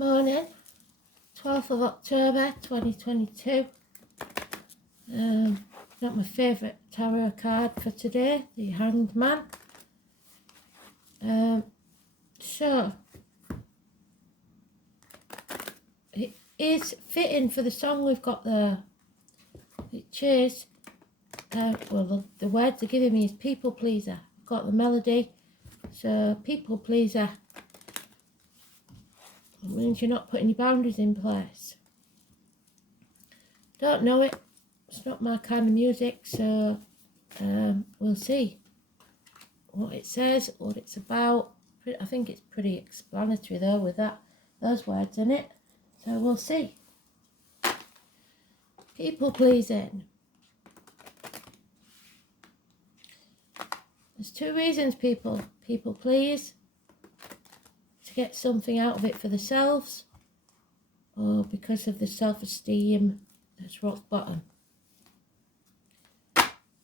Morning, 12th of October 2022. Not my favourite tarot card for today, the Hanged Man. So it is fitting for the song we've got there, which is well, the word they're giving me is people pleaser. I've got the melody, so people pleaser. It means you're not putting your boundaries in place. Don't know it. It's not my kind of music, so we'll see what it says, what it's about. I think it's pretty explanatory though with those words in it. So we'll see. People pleasing. There's two reasons people please. To get something out of it for themselves, or because of the self-esteem that's rock bottom.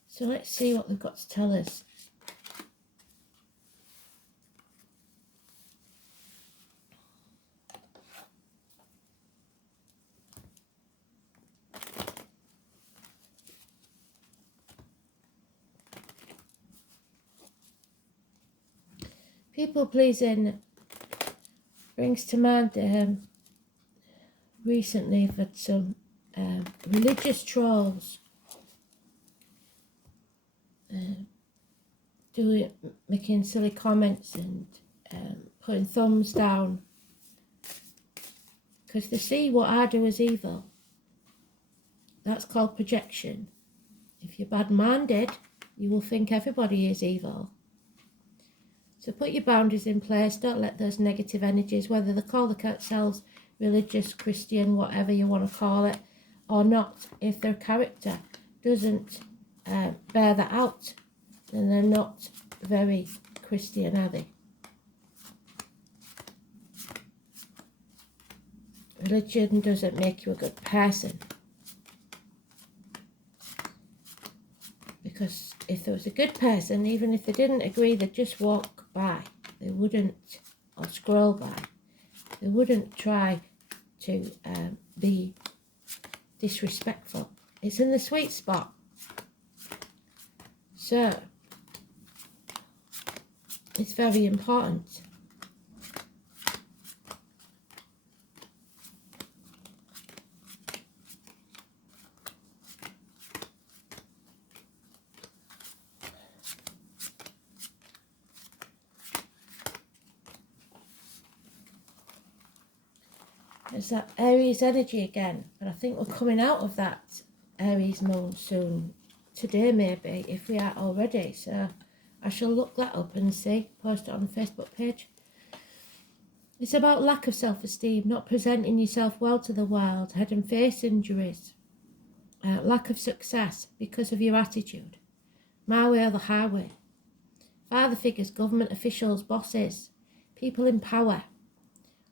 So let's see what they've got to tell us. People pleasing brings to mind recently I've had some religious trolls making silly comments and putting thumbs down because they see what I do as evil. That's called projection. If you're bad-minded, you will think everybody is evil. So put your boundaries in place. Don't let those negative energies, whether they call themselves religious, Christian, whatever you want to call it, or not, if their character doesn't bear that out, then they're not very Christian, are they? Religion doesn't make you a good person. Because if there was a good person, even if they didn't agree, they'd just walk by. They wouldn't, or scroll by. They wouldn't try to be disrespectful. It's in the sweet spot. So, it's very important. There's that Aries energy again, but I think we're coming out of that Aries moon soon. Today maybe, if we aren't already. So I shall look that up and see, post it on the Facebook page. It's about lack of self-esteem, not presenting yourself well to the world, head and face injuries, lack of success because of your attitude, my way or the highway, father figures, government officials, bosses, people in power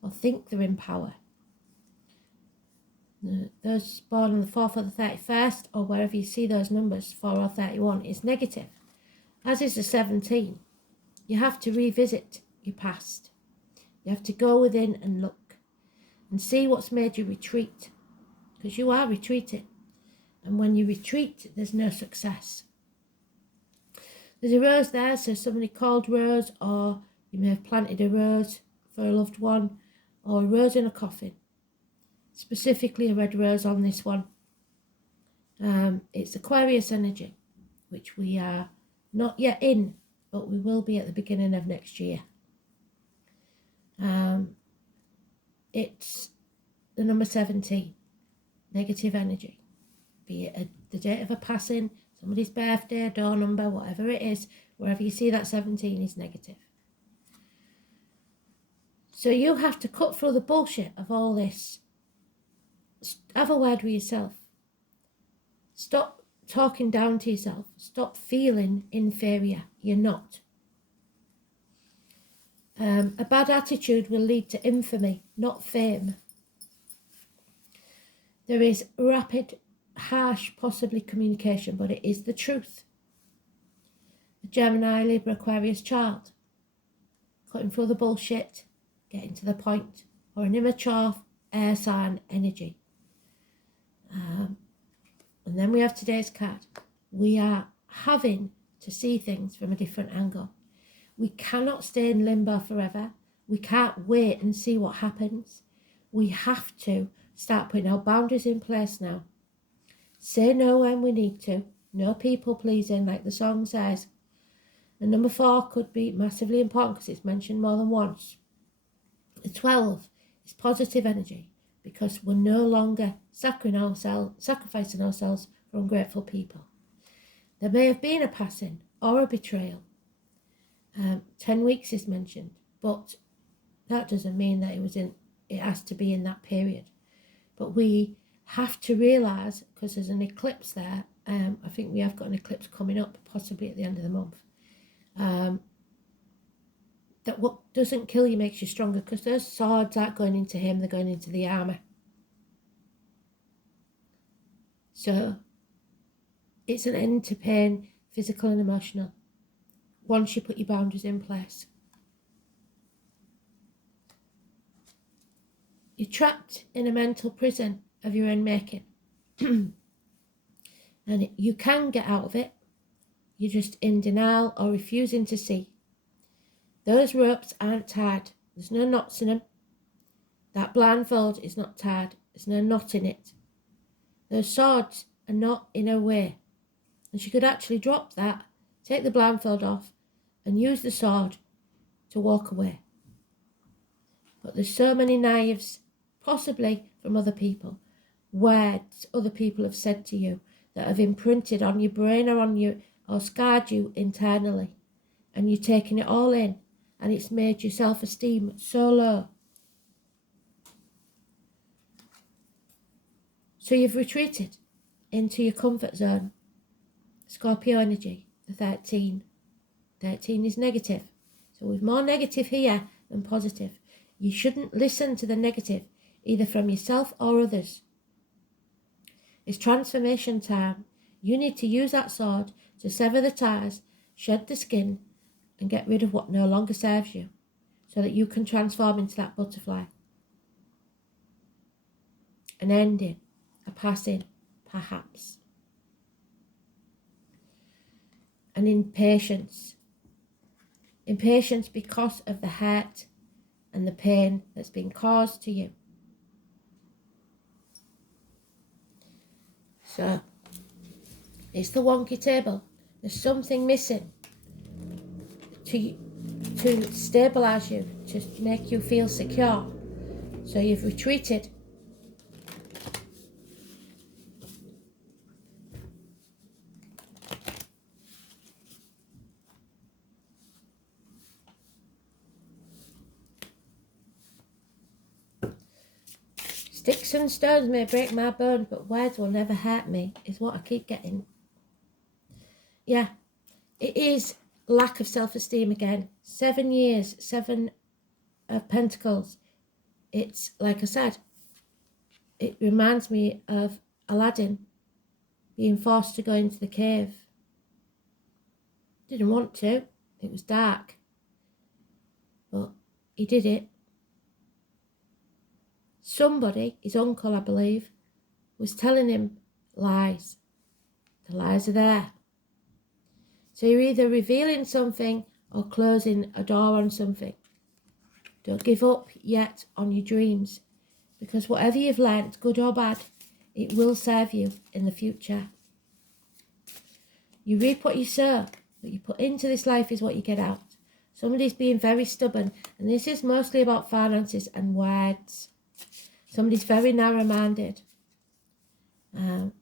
or think they're in power. Those born on the 4th or the 31st, or wherever you see those numbers, 4 or 31, is negative. As is the 17. You have to revisit your past. You have to go within and look and see what's made you retreat. Because you are retreating. And when you retreat, there's no success. There's a rose there, so somebody called Rose, or you may have planted a rose for a loved one, or a rose in a coffin. Specifically a red rose on this one. It's Aquarius energy, which we are not yet in, but we will be at the beginning of next year. It's the number 17, negative energy. Be it the date of a passing, somebody's birthday, door number, whatever it is, wherever you see that 17 is negative. So you have to cut through the bullshit of all this. Have a word with yourself. Stop talking down to yourself. Stop feeling inferior. You're not. A bad attitude will lead to infamy, not fame. There is rapid, harsh, possibly communication, but it is the truth. A Gemini, Libra, Aquarius child. Cutting through the bullshit, getting to the point. or an immature air sign energy. And then we have today's card. We are having to see things from a different angle. We cannot stay in limbo forever. We can't wait and see what happens. We have to start putting our boundaries in place now. Say no when we need to. No people pleasing, like the song says. And number 4 could be massively important because it's mentioned more than once. The 12 is positive energy because we're no longer sacrificing ourselves for ungrateful people. There may have been a passing or a betrayal. 10 weeks is mentioned, but that doesn't mean that it has to be in that period. But we have to realise, because there's an eclipse there, I think we have got an eclipse coming up, possibly at the end of the month, that what doesn't kill you makes you stronger, because those swords aren't going into him, they're going into the armour. So it's an end to pain, physical and emotional, once you put your boundaries in place. You're trapped in a mental prison of your own making. And you can get out of it. You're just in denial or refusing to see. Those ropes aren't tied. There's no knots in them. That blindfold is not tied. There's no knot in it. Those swords are not in her way. And she could actually drop that, take the blindfold off, and use the sword to walk away. But there's so many knives, possibly from other people, words other people have said to you that have imprinted on your brain or on you or scarred you internally, and you're taking it all in, and it's made your self-esteem so low. So you've retreated into your comfort zone. Scorpio energy, the 13. 13 is negative. So we've more negative here than positive. You shouldn't listen to the negative, either from yourself or others. It's transformation time. You need to use that sword to sever the ties, shed the skin, and get rid of what no longer serves you, so that you can transform into that butterfly. An ending, a passing, perhaps. And impatience. Impatience because of the hurt and the pain that's been caused to you. So, it's the wonky table. There's something missing to stabilise you, to make you feel secure. So you've retreated. Sticks and stones may break my bones, but words will never hurt me, is what I keep getting. Yeah, it is lack of self-esteem again. 7 years, 7 of Pentacles. It's, like I said, it reminds me of Aladdin being forced to go into the cave. Didn't want to. It was dark. But he did it. Somebody, his uncle I believe, was telling him lies. The lies are there. So you're either revealing something or closing a door on something. Don't give up yet on your dreams, because whatever you've learnt, good or bad, it will serve you in the future. You reap what you sow. What you put into this life is what you get out. Somebody's being very stubborn, and this is mostly about finances and words. Somebody's very narrow-minded, and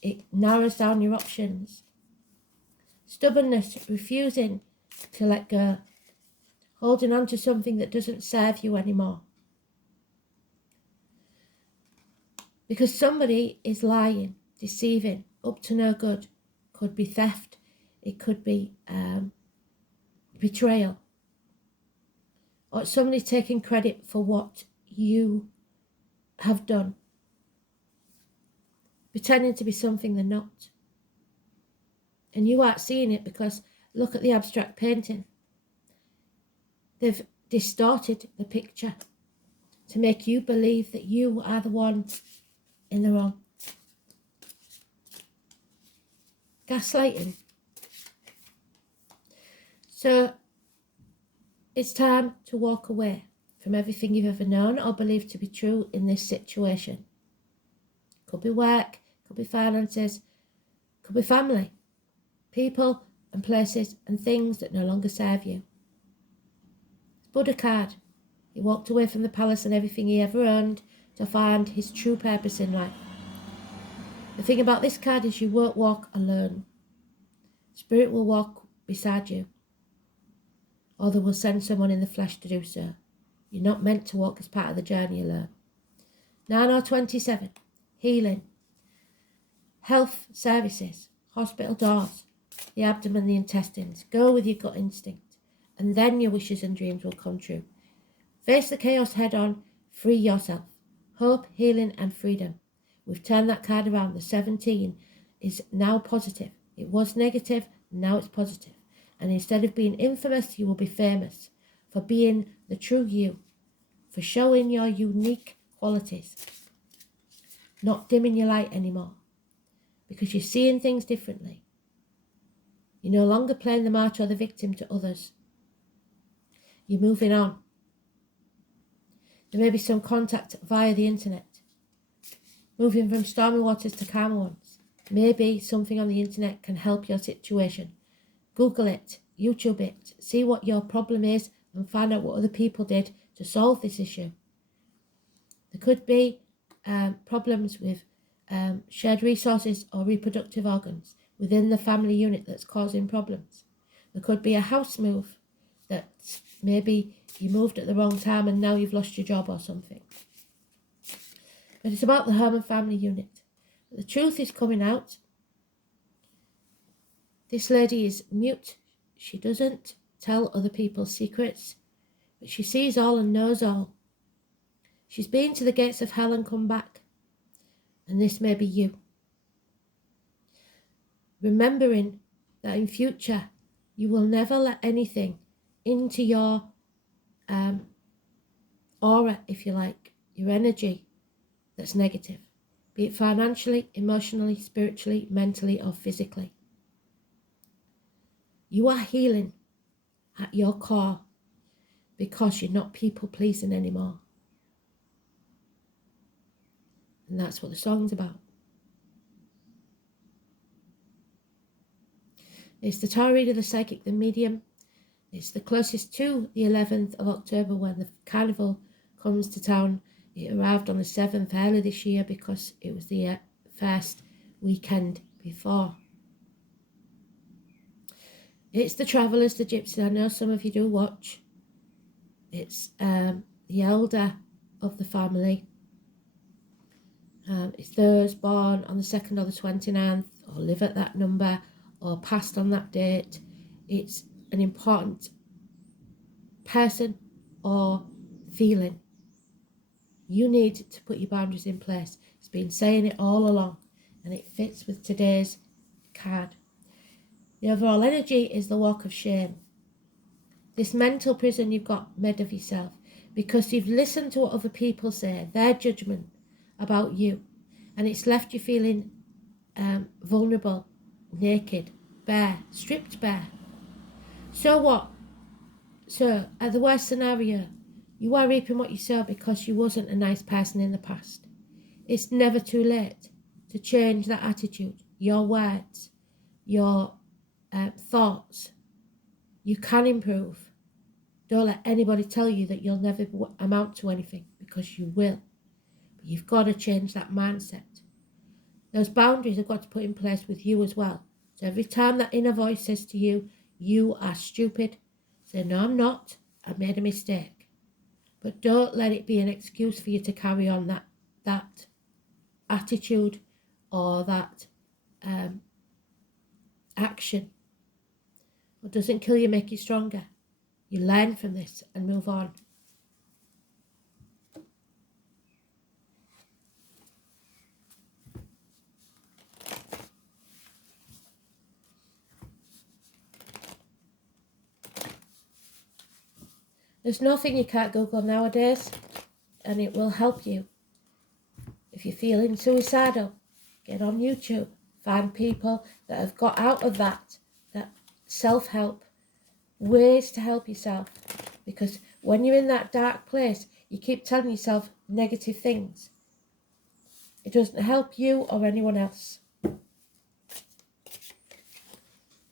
it narrows down your options. Stubbornness, refusing to let go, holding on to something that doesn't serve you anymore. Because somebody is lying, deceiving, up to no good. Could be theft, it could be betrayal. Or somebody taking credit for what you have done. Pretending to be something they're not. And you aren't seeing it because look at the abstract painting. They've distorted the picture to make you believe that you are the one in the wrong. Gaslighting. So it's time to walk away from everything you've ever known or believed to be true in this situation. Could be work, could be finances, could be family, people and places and things that no longer serve you. Buddha card. He walked away from the palace and everything he ever owned to find his true purpose in life. The thing about this card is you won't walk alone. Spirit will walk beside you, or they will send someone in the flesh to do so. You're not meant to walk as part of the journey alone. 9 or 27. Healing. Health services. Hospital doors. The abdomen, the intestines. Go with your gut instinct, and then your wishes and dreams will come true. Face the chaos head on. Free yourself. Hope, healing and freedom. We've turned that card around. The 17 is now positive. It was negative, now it's positive. And instead of being infamous, you will be famous for being the true you, for showing your unique qualities, not dimming your light anymore, because you're seeing things differently. You're no longer playing the martyr or the victim to others. You're moving on. There may be some contact via the internet, moving from stormy waters to calmer ones. Maybe something on the internet can help your situation. Google it, YouTube it, see what your problem is and find out what other people did to solve this issue. There could be problems with shared resources or reproductive organs within the family unit that's causing problems. There could be a house move that maybe you moved at the wrong time and now you've lost your job or something. But it's about the home and family unit. The truth is coming out. This lady is mute. She doesn't tell other people's secrets, but she sees all and knows all. She's been to the gates of hell and come back. And this may be you. Remembering that in future, you will never let anything into your aura, if you like, your energy that's negative, be it financially, emotionally, spiritually, mentally, or physically. You are healing at your core because you're not people pleasing anymore. And that's what the song's about. It's the tarot reader, the psychic, the medium. It's the closest to the 11th of October when the carnival comes to town. It arrived on the 7th early this year because it was the first weekend before. It's the travellers, the gypsies. I know some of you do watch. It's the elder of the family. It's those born on the 2nd or the 29th, or live at that number, or passed on that date. It's an important person or feeling. You need to put your boundaries in place. It's been saying it all along, and it fits with today's card. The overall energy is the walk of shame. This mental prison you've got made of yourself because you've listened to what other people say, their judgment about you, and it's left you feeling vulnerable, naked, bare, stripped bare. So what? So, at the worst scenario, you are reaping what you sow because you wasn't a nice person in the past. It's never too late to change that attitude, your words, your thoughts. You can improve. Don't let anybody tell you that you'll never amount to anything, because you will. But you've got to change that mindset. Those boundaries have got to put in place with you as well. So every time that inner voice says to you, you are stupid, say, no, I'm not. I made a mistake. But don't let it be an excuse for you to carry on that attitude or that action. What doesn't kill you make you stronger. You learn from this and move on. There's nothing you can't Google nowadays, and it will help you. If you're feeling suicidal, get on YouTube. Find people that have got out of that self-help, ways to help yourself. Because when you're in that dark place, you keep telling yourself negative things. It doesn't help you or anyone else.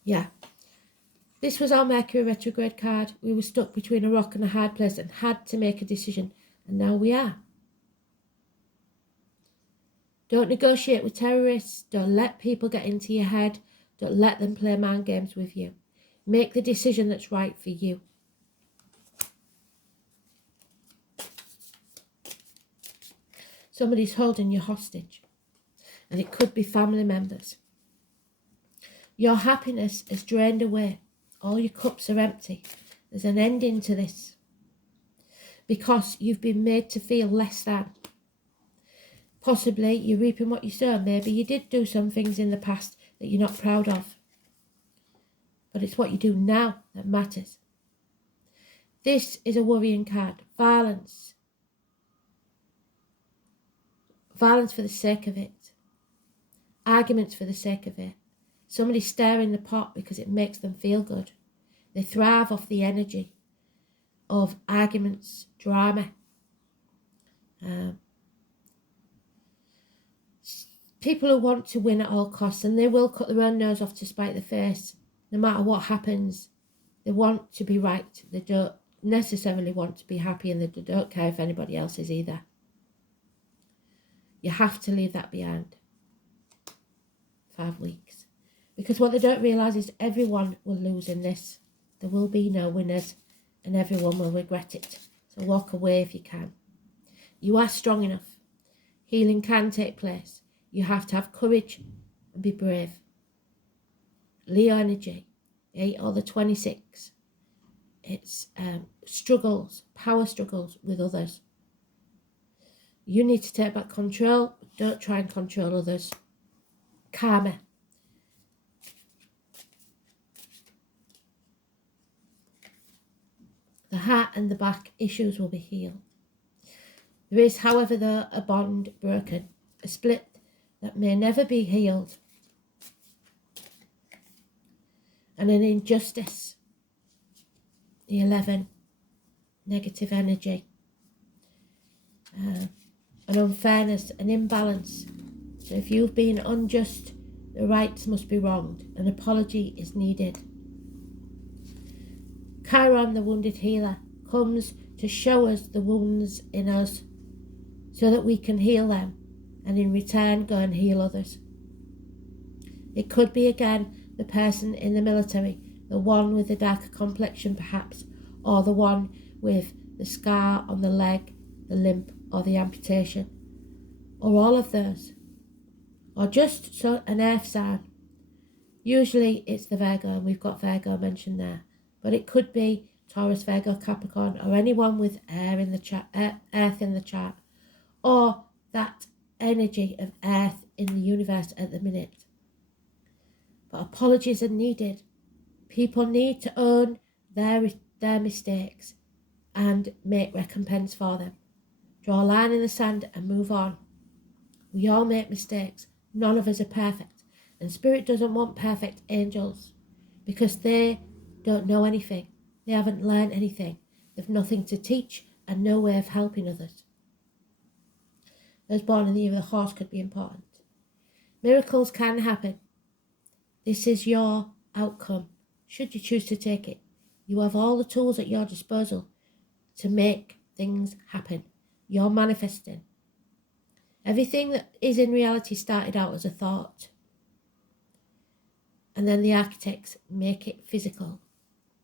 Yeah. This was our Mercury retrograde card. We were stuck between a rock and a hard place and had to make a decision. And now we are. Don't negotiate with terrorists. Don't let people get into your head. Don't let them play mind games with you. Make the decision that's right for you. Somebody's holding you hostage. And it could be family members. Your happiness is drained away. All your cups are empty. There's an ending to this. Because you've been made to feel less than. Possibly you're reaping what you sow. Maybe you did do some things in the past that you're not proud of. But it's what you do now that matters. This is a worrying card. Violence. Violence for the sake of it. Arguments for the sake of it. Somebody stirring the pot because it makes them feel good. They thrive off the energy of arguments, drama. People who want to win at all costs, and they will cut their own nose off to spite the face. No matter what happens, they want to be right. They don't necessarily want to be happy, and they don't care if anybody else is either. You have to leave that behind. 5 weeks. Because what they don't realise is everyone will lose in this. There will be no winners, and everyone will regret it. So walk away if you can. You are strong enough. Healing can take place. You have to have courage and be brave. Leo energy, 8 or the 26. It's struggles, power struggles with others. You need to take back control. Don't try and control others. Karma. The heart and the back issues will be healed. There is, however, though, a bond broken, a split that may never be healed, and an injustice. The 11, negative energy, an unfairness, an imbalance. So if you've been unjust, the rights must be wronged. An apology is needed. Chiron, the wounded healer, comes to show us the wounds in us so that we can heal them and in return go and heal others. It could be again the person in the military, the one with the darker complexion perhaps, or the one with the scar on the leg, the limp or the amputation, or all of those, or just an earth sign. Usually it's the Virgo, and we've got Virgo mentioned there, but it could be Taurus, Virgo, Capricorn, or anyone with earth in the chart, or that energy of earth in the universe at the minute. But apologies are needed. People need to own their mistakes and make recompense for them. Draw a line in the sand and move on. We all make mistakes. None of us are perfect. And Spirit doesn't want perfect angels because they don't know anything. They haven't learned anything. They've nothing to teach and no way of helping others. Those born in the year of the horse could be important. Miracles can happen. This is your outcome, should you choose to take it. You have all the tools at your disposal to make things happen. You're manifesting. Everything that is in reality started out as a thought. And then the architects make it physical.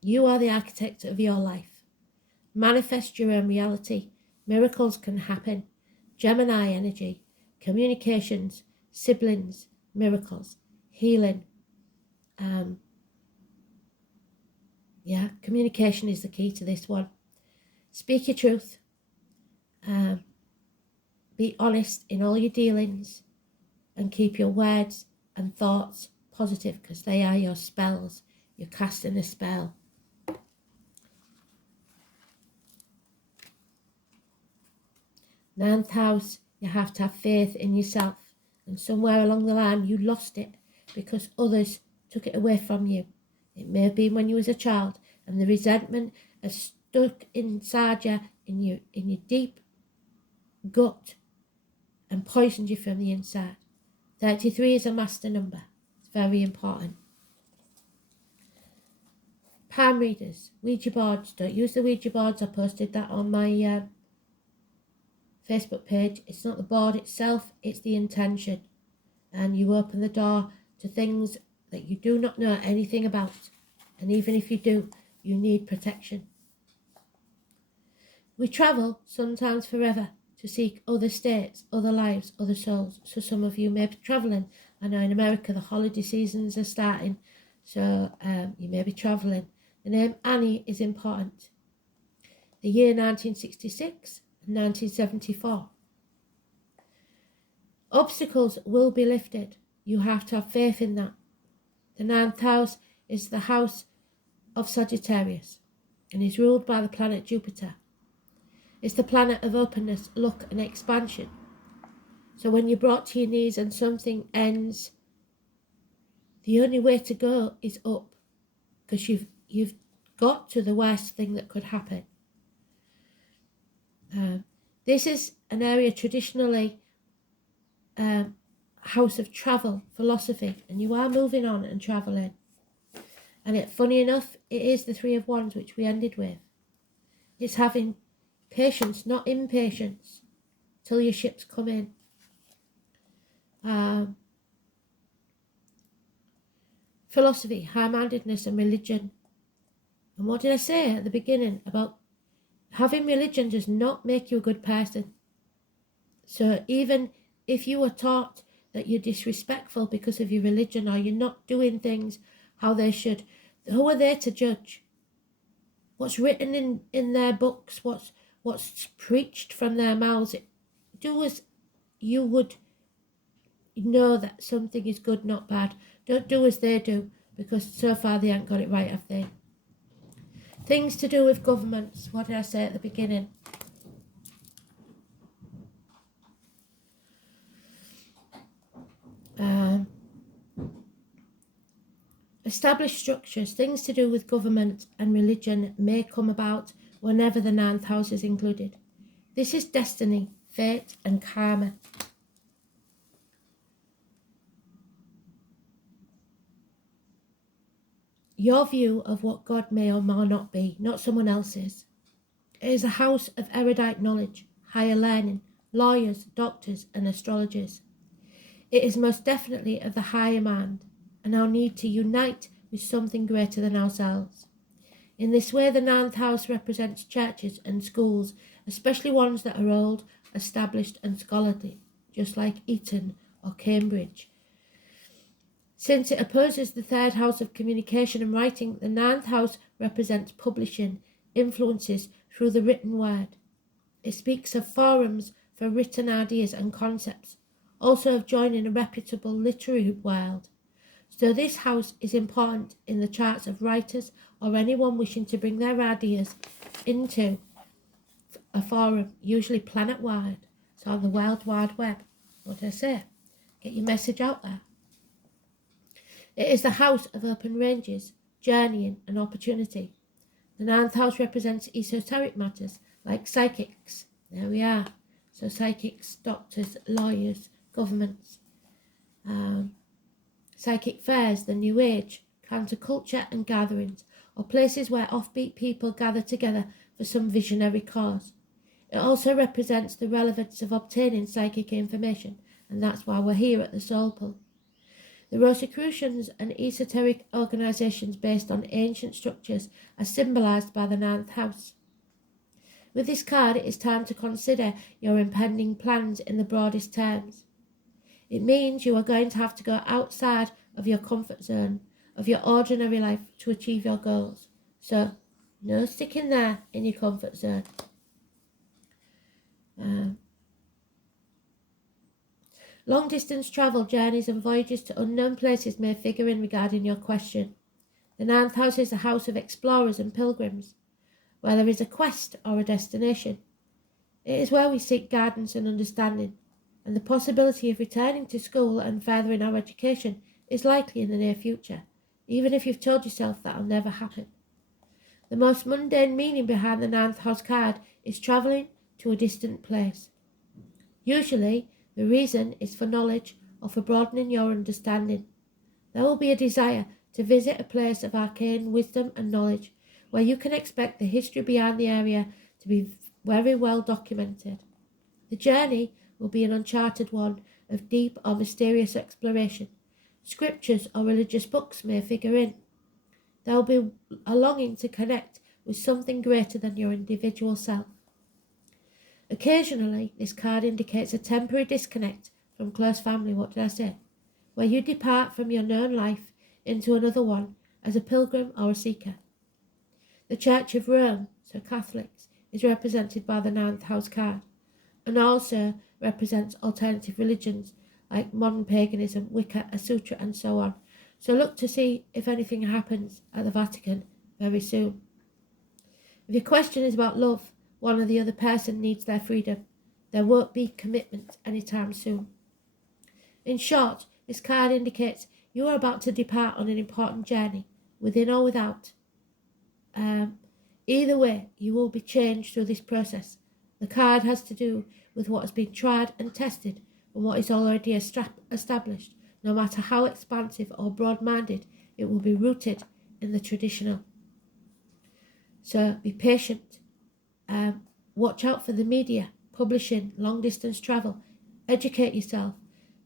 You are the architect of your life. Manifest your own reality. Miracles can happen. Gemini energy, communications, siblings, miracles, healing. Communication is the key to this one. Speak your truth. Be honest in all your dealings and keep your words and thoughts positive because they are your spells. You're casting a spell. Ninth house, you have to have faith in yourself. And somewhere along the line, you lost it because others took it away from you. It may have been when you was a child, and the resentment has stuck inside you, in your deep gut, and poisoned you from the inside. 33 is a master number. It's very important. Palm readers, Ouija boards. Don't use the Ouija boards. I posted that on my Facebook page. It's not the board itself, it's the intention. And you open the door to things that you do not know anything about. And even if you do, you need protection. We travel, sometimes forever, to seek other states, other lives, other souls. So some of you may be travelling. I know in America the holiday seasons are starting, so you may be travelling. The name Annie is important. The year 1966 and 1974. Obstacles will be lifted. You have to have faith in that. The ninth house is the house of Sagittarius and is ruled by the planet Jupiter. It's the planet of openness, luck and expansion. So when you're brought to your knees and something ends, the only way to go is up, because you've got to the worst thing that could happen. This is an area traditionally house of travel, philosophy, and you are moving on and travelling. And funny enough, it is the Three of Wands, which we ended with. It's having patience, not impatience, till your ships come in. Philosophy, high-mindedness and religion. And what did I say at the beginning about having religion does not make you a good person. So even if you were taught that you're disrespectful because of your religion, or you're not doing things how they should, who are they to judge? What's written in their books, what's preached from their mouths, do as you would know that something is good, not bad. Don't do as they do, because so far they haven't got it right, have they? Things to do with governments. What did I say at the beginning? Established structures, things to do with government and religion may come about whenever the ninth house is included. This is destiny, fate and karma. Your view of what God may or may not be, not someone else's. It is a house of erudite knowledge, higher learning, lawyers, doctors and astrologers. It is most definitely of the higher mind, and our need to unite with something greater than ourselves. In this way, the ninth house represents churches and schools, especially ones that are old, established and scholarly, just like Eton or Cambridge. Since it opposes the third house of communication and writing, the ninth house represents publishing, influences through the written word. It speaks of forums for written ideas and concepts, also of joining a reputable literary world. So this house is important in the charts of writers or anyone wishing to bring their ideas into a forum, usually planet-wide, so the World Wide Web. What did I say? Get your message out there. It is the house of open ranges, journeying and opportunity. The ninth house represents esoteric matters like psychics. There we are. So psychics, doctors, lawyers, governments. Psychic fairs, the New Age, counterculture and gatherings, or places where offbeat people gather together for some visionary cause. It also represents the relevance of obtaining psychic information, and that's why we're here at the Soul Pool. The Rosicrucians and esoteric organisations based on ancient structures are symbolised by the ninth house. With this card, it is time to consider your impending plans in the broadest terms. It means you are going to have to go outside of your comfort zone, of your ordinary life, to achieve your goals. So, no sticking there in your comfort zone. Long-distance travel, journeys and voyages to unknown places may figure in regarding your question. The ninth house is a house of explorers and pilgrims, where there is a quest or a destination. It is where we seek guidance and understanding, and the possibility of returning to school and furthering our education is likely in the near future, even if you've told yourself that'll never happen. The most mundane meaning behind the 9th house card is travelling to a distant place. Usually, the reason is for knowledge or for broadening your understanding. There will be a desire to visit a place of arcane wisdom and knowledge, where you can expect the history behind the area to be very well documented. The journey will be an uncharted one of deep or mysterious exploration. Scriptures or religious books may figure in. There will be a longing to connect with something greater than your individual self. Occasionally, this card indicates a temporary disconnect from close family, where you depart from your known life into another one as a pilgrim or a seeker. The Church of Rome, so Catholics, is represented by the 9th house card, and also represents alternative religions like modern paganism, Wicca, a sutra, and so on. So look to see if anything happens at the Vatican very soon. If your question is about love, one or the other person needs their freedom. There won't be commitment anytime soon. In short, this card indicates you are about to depart on an important journey, within or without. Either way, you will be changed through this process. The card has to do with what has been tried and tested and what is already established. No matter how expansive or broad-minded, it will be rooted in the traditional. So be patient. Watch out for the media, publishing, long-distance travel. Educate yourself.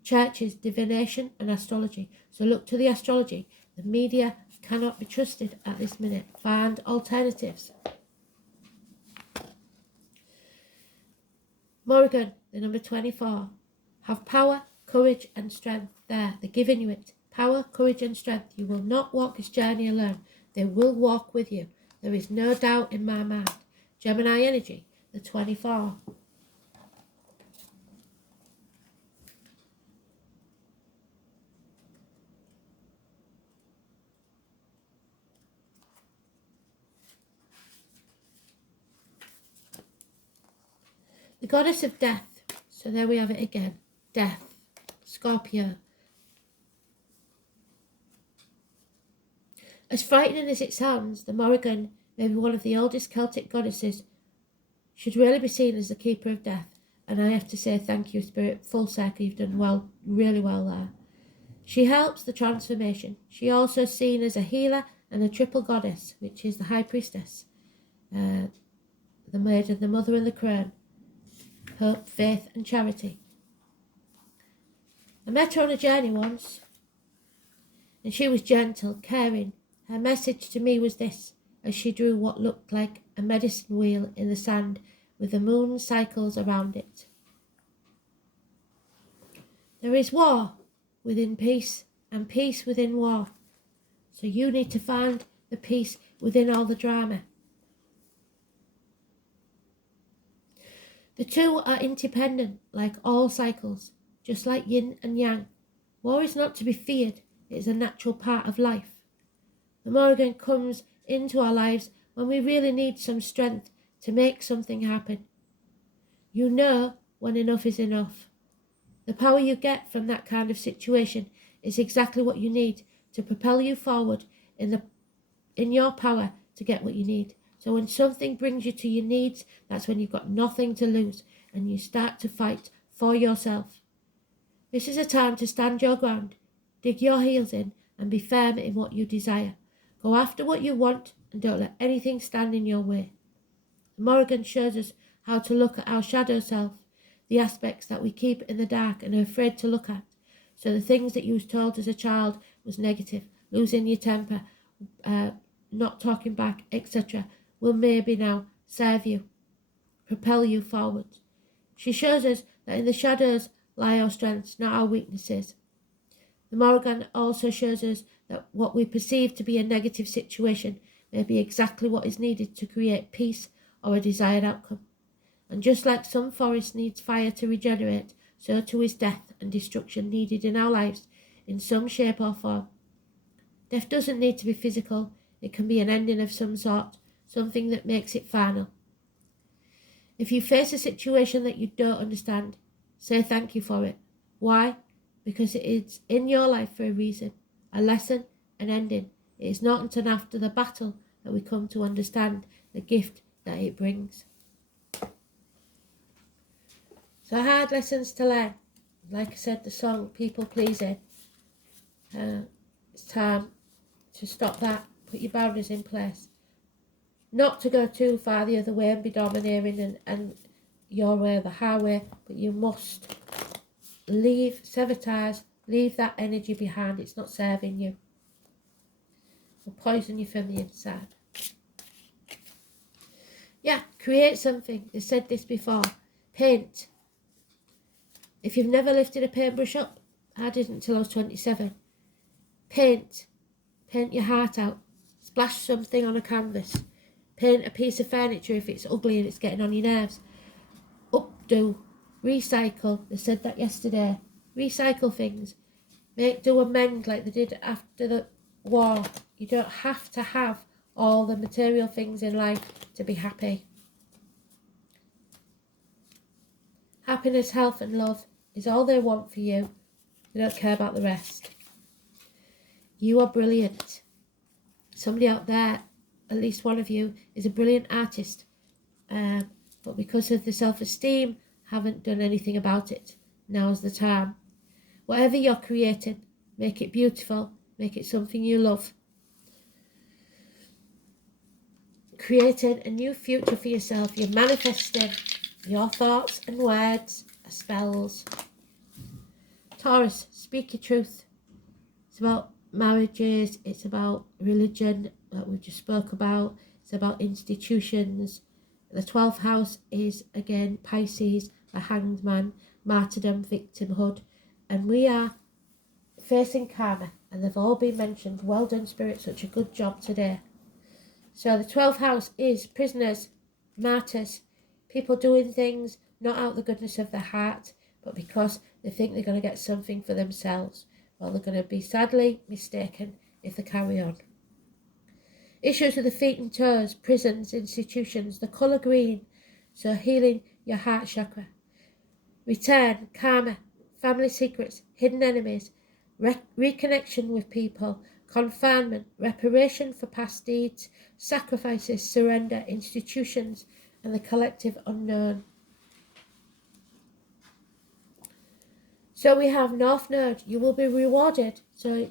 Churches, divination and astrology. So look to the astrology. The media cannot be trusted at this minute. Find alternatives. Morrigan, the number 24. Have power, courage and strength there. They're giving you it. Power, courage and strength. You will not walk this journey alone. They will walk with you. There is no doubt in my mind. Gemini energy, the 24. The goddess of death. So there we have it again. Death. Scorpio. As frightening as it sounds, the Morrigan, maybe one of the oldest Celtic goddesses, should really be seen as the keeper of death. And I have to say thank you, Spirit. Full circle, you've done well, really well there. She helps the transformation. She also is seen as a healer and a triple goddess, which is the High Priestess, the Maiden, the Mother and the Crone. Hope, faith and charity. I met her on a journey once, and she was gentle, caring. Her message to me was this, as she drew what looked like a medicine wheel in the sand with the moon cycles around it. There is war within peace and peace within war. So you need to find the peace within all the drama. The two are independent, like all cycles, just like yin and yang. War is not to be feared, it is a natural part of life. The Morrigan comes into our lives when we really need some strength to make something happen. You know when enough is enough. The power you get from that kind of situation is exactly what you need to propel you forward in your power to get what you need. So when something brings you to your needs, that's when you've got nothing to lose and you start to fight for yourself. This is a time to stand your ground, dig your heels in and be firm in what you desire. Go after what you want and don't let anything stand in your way. The Morrigan shows us how to look at our shadow self, the aspects that we keep in the dark and are afraid to look at. So the things that you was told as a child was negative, losing your temper, not talking back, etc., will maybe now serve you, propel you forward. She shows us that in the shadows lie our strengths, not our weaknesses. The Morrigan also shows us that what we perceive to be a negative situation may be exactly what is needed to create peace or a desired outcome. And just like some forest needs fire to regenerate, so too is death and destruction needed in our lives in some shape or form. Death doesn't need to be physical, it can be an ending of some sort, something that makes it final. If you face a situation that you don't understand, say thank you for it. Why? Because it is in your life for a reason, a lesson, an ending. It is not until after the battle that we come to understand the gift that it brings. So hard lessons to learn. Like I said, the song, people pleasing. It's time to stop that. Put your boundaries in place. Not to go too far the other way and be domineering and your way or the highway, but you must sever ties, leave that energy behind. It's not serving you. It'll poison you from the inside. Yeah, create something. I said this before. Paint. If you've never lifted a paintbrush up, I didn't until I was 27. Paint. Paint your heart out. Splash something on a canvas. Paint a piece of furniture if it's ugly and it's getting on your nerves. Updo. Recycle. They said that yesterday. Recycle things. Do amend like they did after the war. You don't have to have all the material things in life to be happy. Happiness, health and love is all they want for you. They don't care about the rest. You are brilliant. Somebody out there, at least one of you, is a brilliant artist. But because of the self-esteem, haven't done anything about it. Now's the time. Whatever you're creating, make it beautiful. Make it something you love. Creating a new future for yourself. You're manifesting. Your thoughts and words are spells. Taurus, speak your truth. It's about marriages. It's about religion that we just spoke about. It's about institutions. The 12th house is, again, Pisces, a hanged man, martyrdom, victimhood. And we are facing karma. And they've all been mentioned. Well done, Spirit. Such a good job today. So the 12th house is prisoners, martyrs, people doing things not out of the goodness of their heart, but because they think they're going to get something for themselves. Well, they're going to be sadly mistaken if they carry on. Issues with the feet and toes, prisons, institutions, the colour green, so healing your heart chakra. Return, karma, family secrets, hidden enemies, reconnection with people, confinement, reparation for past deeds, sacrifices, surrender, institutions, and the collective unknown. So we have North Node. You will be rewarded. So